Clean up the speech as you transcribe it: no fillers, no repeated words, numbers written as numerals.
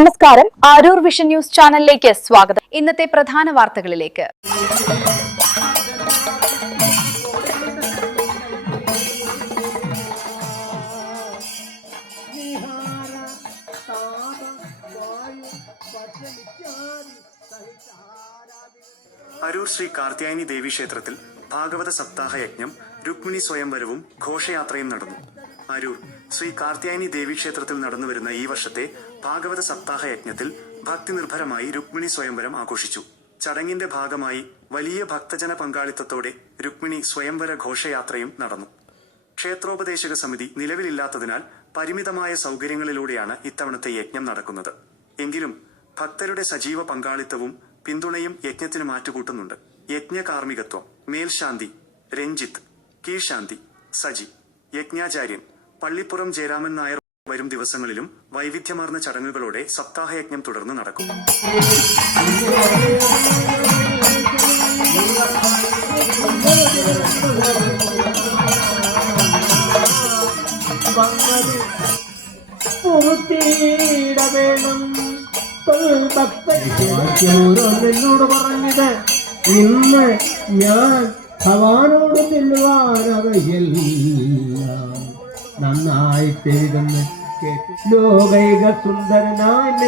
നമസ്കാരം, Aroor vision news ചാനലിലേക്ക് സ്വാഗതം. ഇന്നത്തെ പ്രധാന വാർത്തകളിലേക്ക്. അരൂർ ശ്രീ കാർത്യായനി ദേവി ക്ഷേത്രത്തിൽ ഭാഗവത സപ്താഹ യജ്ഞം, രുക്മിണി സ്വയംവരവും ഘോഷയാത്രയും നടന്നു. അരൂർ ശ്രീ കാർത്യായനി ദേവി ക്ഷേത്രത്തിൽ നടന്നുവരുന്ന ഈ വർഷത്തെ ഭാഗവത സപ്താഹ യജ്ഞത്തിൽ ഭക്തി നിർഭരമായി രുക്മിണി സ്വയംവരം ആഘോഷിച്ചു. ചടങ്ങിന്റെ ഭാഗമായി വലിയ ഭക്തജന പങ്കാളിത്തത്തോടെ രുക്മിണി സ്വയംവര ഘോഷയാത്രയും നടന്നു. ക്ഷേത്രോപദേശക സമിതി നിലവിലില്ലാത്തതിനാൽ പരിമിതമായ സൗകര്യങ്ങളിലൂടെയാണ് ഇത്തവണത്തെ യജ്ഞം നടക്കുന്നത്. എങ്കിലും ഭക്തരുടെ സജീവ പങ്കാളിത്തവും പിന്തുണയും യജ്ഞത്തിന് മാറ്റുകൂട്ടുന്നുണ്ട്. യജ്ഞകാർമ്മികത്വം മേൽശാന്തി രഞ്ജിത്ത്, കീഴ്ശാന്തി സജി, യജ്ഞാചാര്യൻ പള്ളിപ്പുറം ജയരാമൻ നായർ വരും ദിവസങ്ങളിലും വൈവിധ്യമാർന്ന ചടങ്ങുകളോടെ സപ്താഹയജ്ഞം തുടർന്ന് നടക്കും. എന്നോട് പറഞ്ഞത് ഇന്ന് ഞാൻ ഭവാനോട് ചെല്ലുവാനവയെല്ലാം നന്നായിട്ടെഴുതുന്ന ലോകൈക സുന്ദരനായ